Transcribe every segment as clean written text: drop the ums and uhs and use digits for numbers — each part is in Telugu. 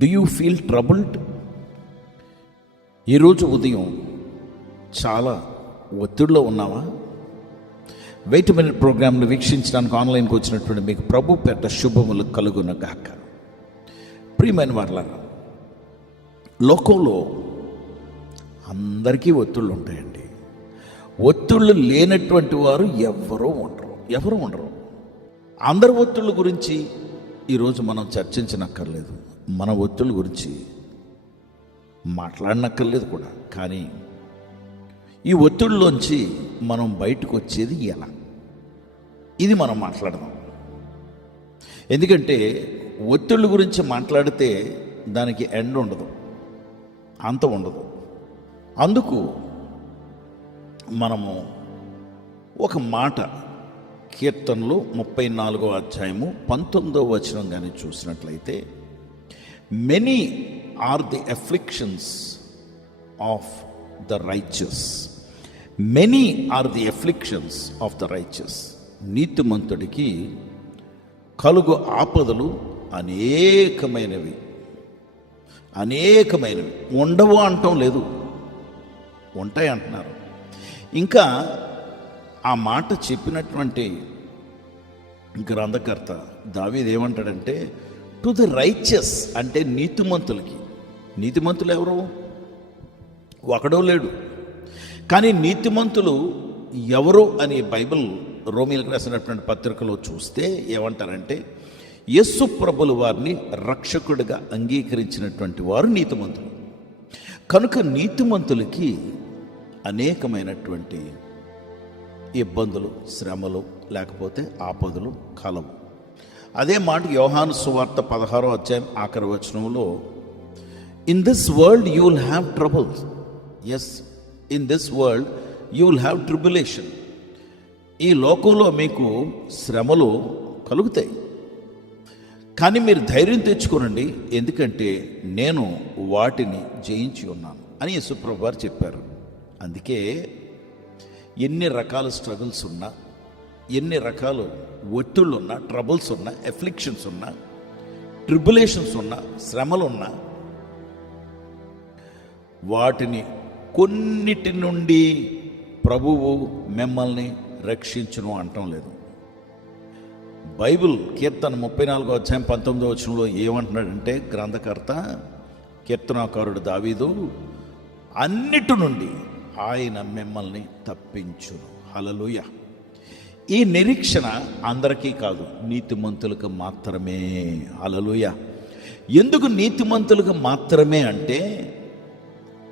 Do you feel troubled? ఈరోజు ఉదయం చాలా ఒత్తిడిలో ఉన్నావా? వెయిట్ మినిట్ ప్రోగ్రామ్ను వీక్షించడానికి ఆన్లైన్కి వచ్చినటువంటి మీకు ప్రభు పేట శుభములు కలుగున గాక. ప్రియమైన వారలారా, లోకంలో అందరికీ ఒత్తిళ్ళు ఉంటాయండి. ఒత్తిళ్ళు లేనటువంటి వారు ఎవరూ ఉండరు. అందరి ఒత్తిళ్ళ గురించి ఈరోజు మనం చర్చించనక్కర్లేదు, మన ఒత్తిళ్ళ గురించి మాట్లాడనక్కర్లేదు కూడా. కానీ ఈ ఒత్తిడిలోంచి మనం బయటకు వచ్చేది ఎలా, ఇది మనం మాట్లాడదాం. ఎందుకంటే ఒత్తిళ్ళ గురించి మాట్లాడితే దానికి ఎండ్ ఉండదు, అంత ఉండదు. అందుకు మనము ఒక మాట కీర్తనలు 34వ అధ్యాయము 19వ వచనం కానీ చూసినట్లయితే, many are the afflictions of the righteous, many are the afflictions of the righteous. నీతిమంతుడికి కలుగు ఆపదలు అనేకమైనవి. ఉండవు అంటం లేదు, ఉంటాయి అంటున్నారు. ఇంకా ఆ మాట చెప్పినటువంటి గ్రంథకర్త దావీదు ఏమంటాడంటే, టు ది రైచస్ అంటే నీతిమంతులకి. నీతిమంతులు ఎవరు? ఒకడో లేడు. కానీ నీతిమంతులు ఎవరు అని బైబిల్ రోమీలకు రాసినటువంటి పత్రికలో చూస్తే ఏమంటారంటే, యేసు ప్రభుల వారిని రక్షకుడిగా అంగీకరించినటువంటి వారు నీతిమంతులు. కనుక నీతిమంతులకి అనేకమైనటువంటి ఇబ్బందులు, శ్రమలు, లేకపోతే ఆపదలు కలవు. అదే మాట యోహాను సువార్త 16వ అధ్యాయం ఆఖరి వచనంలో, in this world you will have troubles. Yes, in this world you will have tribulation. ఈ లోకంలో మీకు శ్రమలు కలుగుతాయి, కానీ మీరు ధైర్యం తెచ్చుకోనండి, ఎందుకంటే నేను వాటిని జయించి ఉన్నాను అని యేసుప్రభు వారు చెప్పారు. అందుకే ఎన్ని రకాల స్ట్రగుల్స్ ఉన్నా, ఎన్ని రకాల ఒత్తిళ్ళు ఉన్నా, ట్రబుల్స్ ఉన్నా, ఎఫ్లిక్షన్స్ ఉన్నా, ట్రిబులేషన్స్ ఉన్నా, శ్రమలు ఉన్నా, వాటిని కొన్నిటి నుండి ప్రభువు మిమ్మల్ని రక్షించును అంటం లేదు. బైబిల్ కీర్తన 34వ అధ్యాయం 19వ వచనంలో ఏమంటున్నాడంటే గ్రంథకర్త, కీర్తనాకారుడు దావీదు, అన్నిటి నుండి ఆయన మిమ్మల్ని తప్పించును. హల్లెలూయా. ఈ నిరీక్షణ అందరికీ కాదు, నీతిమంతులకు మాత్రమే. హల్లెలూయా. ఎందుకు నీతిమంతులకు మాత్రమే అంటే,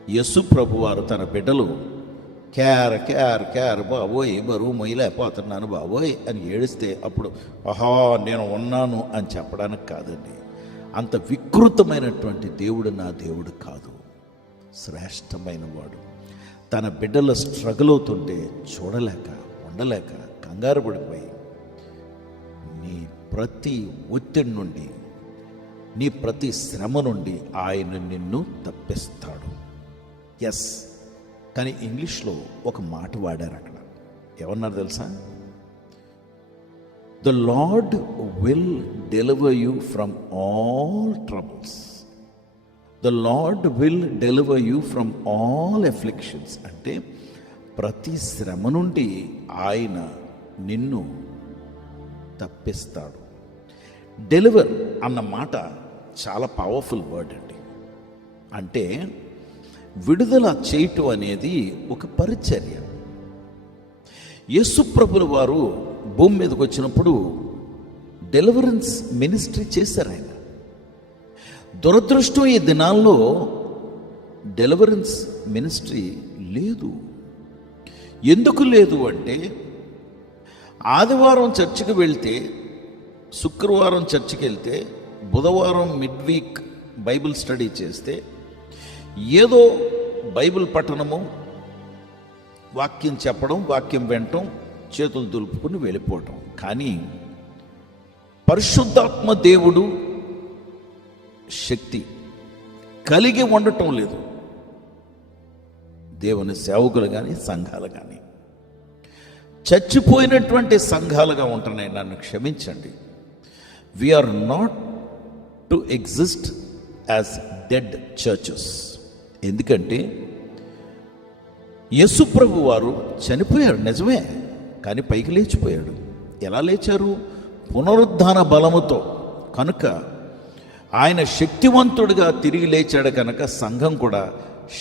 యేసు ప్రభువారు తన బిడ్డలు క్యార్ బాబోయ్ బరువు మొయ్యలేకపోతున్నాను బాబోయ్ అని ఏడిస్తే అప్పుడు ఆహా నేను ఉన్నాను అని చెప్పడానికి కాదండి. అంత వికృతమైనటువంటి దేవుడు నా దేవుడు కాదు. శ్రేష్టమైన వాడు. తన బిడ్డల స్ట్రగుల్ అవుతుంటే చూడలేక, ఉండలేక, కంగారు పడిపోయి నీ ప్రతి ఒత్తిడి నుండి, నీ ప్రతి శ్రమ నుండి ఆయన నిన్ను తప్పిస్తాడు. ఎస్, కానీ ఇంగ్లీష్లో ఒక మాట వాడారు అక్కడ. ఏమన్నారు తెలుసా? The lord will deliver you from all troubles. The lord will deliver you from all afflictions అంటే ప్రతి శ్రమ నుండి ఆయన నిన్ను తప్పిస్తాడు. డెలివర్ అన్న మాట చాలా పవర్ఫుల్ వర్డ్ అండి. అంటే విడుదల చేయటం అనేది ఒక పరిచర్య. యేసు ప్రభుల వారు భూమి మీదకి వచ్చినప్పుడు డెలివరెన్స్ మినిస్ట్రీ చేశారు ఆయన. దురదృష్టం ఈ దినాల్లో డెలివరెన్స్ మినిస్ట్రీ లేదు. ఎందుకు లేదు అంటే, ఆదివారం చర్చికి వెళ్తే, శుక్రవారం చర్చికి వెళ్తే, బుధవారం మిడ్ వీక్ బైబిల్ స్టడీ చేస్తే, ఏదో బైబిల్ పఠనము, వాక్యం చెప్పడం, వాక్యం వినటం, చేతులు దులుపుకుని వెళ్ళిపోవటం. కానీ పరిశుద్ధాత్మ దేవుడు శక్తి కలిగి ఉండటం లేదు. దేవుని సేవకులు కానీ, సంఘాలు కానీ చచ్చిపోయినటువంటి సంఘాలుగా ఉంటున్నాయి. నన్ను క్షమించండి. We are not to exist as dead churches. ఎందుకంటే యేసుప్రభు వారు చనిపోయారు నిజమే, కానీ పైకి లేచిపోయాడు. ఎలా లేచారు? పునరుద్ధాన బలముతో. కనుక ఆయన శక్తివంతుడిగా తిరిగి లేచాడు కనుక సంఘం కూడా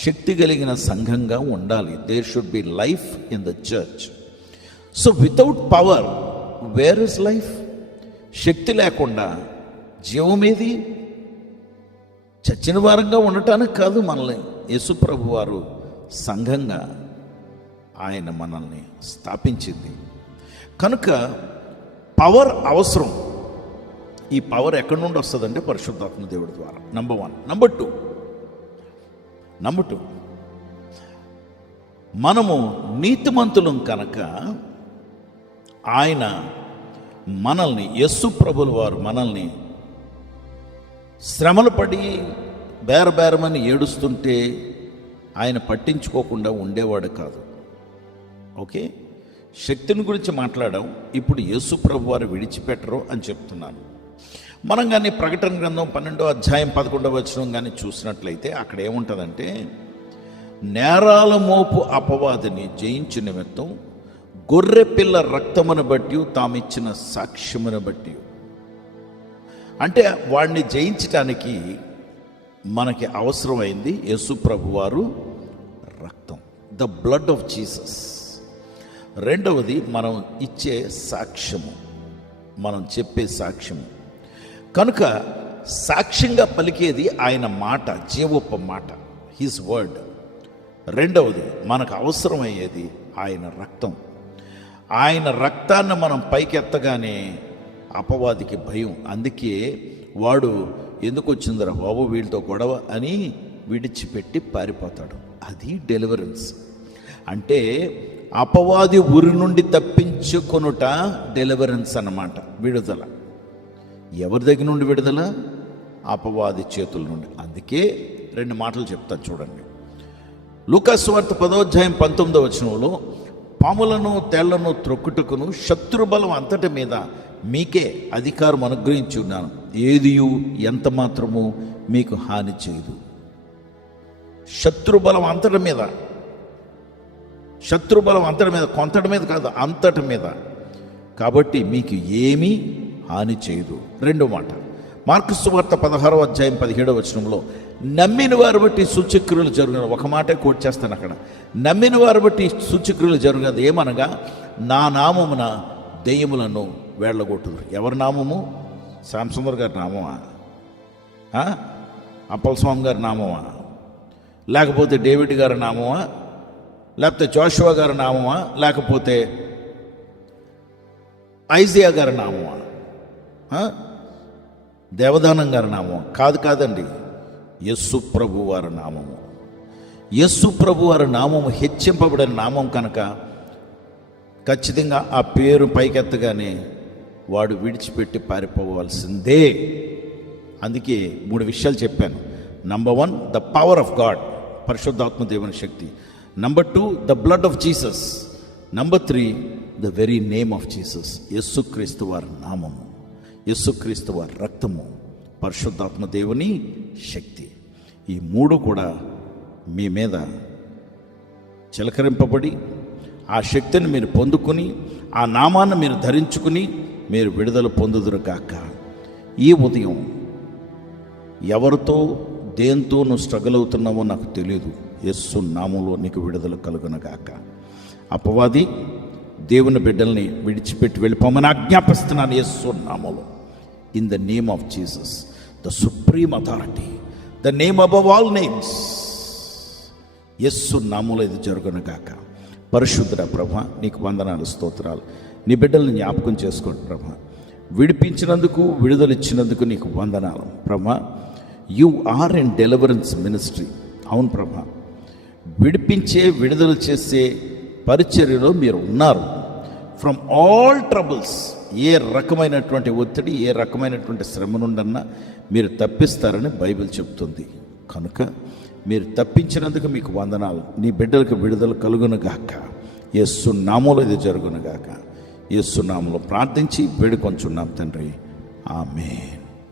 శక్తి కలిగిన సంఘంగా ఉండాలి. There should be life in the church. So without power where is life? శక్తి లేకుండా జీవమేది? చచ్చిన వారంగా ఉండటానికి కాదు మనల్ని యేసుప్రభు వారు సంఘంగా ఆయన మనల్ని స్థాపించింది. కనుక పవర్ అవసరం. ఈ పవర్ ఎక్కడి నుండి వస్తుందంటే పరిశుద్ధాత్మ దేవుడి ద్వారా. నంబర్ 1. నంబర్ 2 మనము నీతిమంతులం కనుక ఆయన మనల్ని, యేసు ప్రభుల వారు మనల్ని శ్రమలు పడి బేరబేరమని ఏడుస్తుంటే ఆయన పట్టించుకోకుండా ఉండేవాడు కాదు. ఓకే, శక్తిని గురించి మాట్లాడాం. ఇప్పుడు యేసు ప్రభు వారు విడిచిపెట్టరు అని చెప్తున్నాను. మనం కానీ ప్రకటన గ్రంథం 12వ అధ్యాయం 11వ వచనం కానీ చూసినట్లయితే అక్కడ ఏముంటుందంటే, నేరాల మోపు అపవాదిని జయించు నిమిత్తం గొర్రె పిల్ల రక్తమును బట్టి తామిచ్చిన సాక్ష్యమును బట్టి. అంటే వాడిని జయించటానికి మనకి అవసరమైంది యేసు ప్రభు వారు రక్తం, ద బ్లడ్ ఆఫ్ జీసస్. రెండవది మనం ఇచ్చే సాక్ష్యము, మనం చెప్పే సాక్ష్యము. కనుక సాక్ష్యంగా పలికేది ఆయన మాట, జీవోప మాట, హిస్ వర్డ్. రెండవది మనకు అవసరమయ్యేది ఆయన రక్తం. ఆయన రక్తాన్ని మనం పైకెత్తగానే అపవాదికి భయం. అందుకే వాడు ఎందుకు వచ్చిందిరా బాబు వీళ్ళతో గొడవ అని విడిచిపెట్టి పారిపోతాడు. అది డెలివరెన్స్. అంటే అపవాది ఉరి నుండి తప్పించుకొనుట డెలివరెన్స్ అన్నమాట, విడుదల. ఎవరి దగ్గర నుండి విడుదల? అపవాది చేతుల నుండి. అందుకే 2 మాటలు చెప్తాను చూడండి. లూకా సువార్త 10వ అధ్యాయం 19వ వచనంలో, పాములను తేళ్లను త్రొక్కుటకును శత్రుబలం అంతటి మీద మీకే అధికారం అనుగ్రహించి ఉన్నాను, ఏదియు ఎంత మాత్రము మీకు హాని చేయదు. శత్రుబలం అంతటి మీద, శత్రుబలం అంతటి మీద, కొంతటి మీద కాదు, అంతటి మీద. కాబట్టి మీకు ఏమీ హాని చేయదు. 2వ మాట మార్కు సువార్త 16వ అధ్యాయం 17వ వచనంలో, నమ్మిన వారు బట్టి సూచక్రియలు జరుగునది. ఒక మాటే కోట్ చేస్తాను అక్కడ. నమ్మిన వారు బట్టి సూచక్రియలు జరుగునది. ఏమనగా, నా నామమున దెయ్యములను వేళ్లగొట్టుదురు. ఎవరి నామము? శ్యామసుందర్ గారి నామమా? అప్పలస్వామి గారి నామమా? లేకపోతే డేవిడ్ గారి నామమా? లేకపోతే జోషువా గారి నామమా? లేకపోతే ఐజియా గారి నామమా? దేవదానం గారి నామం? కాదండి, యేసు ప్రభు వారి నామము. యేసు ప్రభు వారి నామము హెచ్చింపబడిన నామం కనుక ఖచ్చితంగా ఆ పేరు పైకెత్తగానే వాడు విడిచిపెట్టి పారిపోవాల్సిందే. అందుకే 3 విషయాలు చెప్పాను. Number 1, the power of God, పరిశుద్ధాత్మ దేవుని శక్తి. Number 2, the blood of Jesus. Number 3, the very name of Jesus, యేసుక్రీస్తు వారి నామము, యేసుక్రీస్తు వారి రక్తము, పరిశుద్ధాత్మ దేవుని శక్తి. ఈ 3 కూడా మీ మీద చిలకరింపబడి ఆ శక్తిని మీరు పొందుకుని, ఆ నామాన్ని మీరు ధరించుకుని మీరు విడుదల పొందుదురు గాక. ఈ ఉదయం ఎవరితో దేంతో నువ్వు స్ట్రగుల్ అవుతున్నావో నాకు తెలియదు. యేసు నామంలో నీకు విడుదల కలుగును గాక. అపవాది దేవుని బిడ్డల్ని విడిచిపెట్టి వెళ్ళిపోమని ఆజ్ఞాపిస్తున్నాను యేసు నామంలో. In the name of Jesus, the supreme authority, the name above all names. యేసు నామంలో ఇది జరుగును గాక. పరిశుద్ధుడా ప్రభా, నీకు వందనాలు, స్తోత్రాలు. నీ బిడ్డల్ని జ్ఞాపకం చేసుకోండి ప్రభా. విడిపించినందుకు, విడుదలిచ్చినందుకు నీకు వందనాలు ప్రభా. You are in deliverance ministry. అవును ప్రభా, విడిపించే, విడుదల చేసే పరిచర్యలో మీరు ఉన్నారు. ఫ్రమ్ ఆల్ ట్రబుల్స్, ఏ రకమైనటువంటి ఒత్తిడి, ఏ రకమైనటువంటి శ్రమ నుండన్నా మీరు తప్పిస్తారని బైబిల్ చెప్తుంది. కనుక మీరు తప్పించినందుకు మీకు వందనాలు. నీ బిడ్డలకు విడుదల కలుగునుగాక. యేసు నామములో ఇది జరుగునుగాక. యేసు నామములో ప్రార్థించి వేడుకొంచున్నాం తండ్రి, ఆమేన్.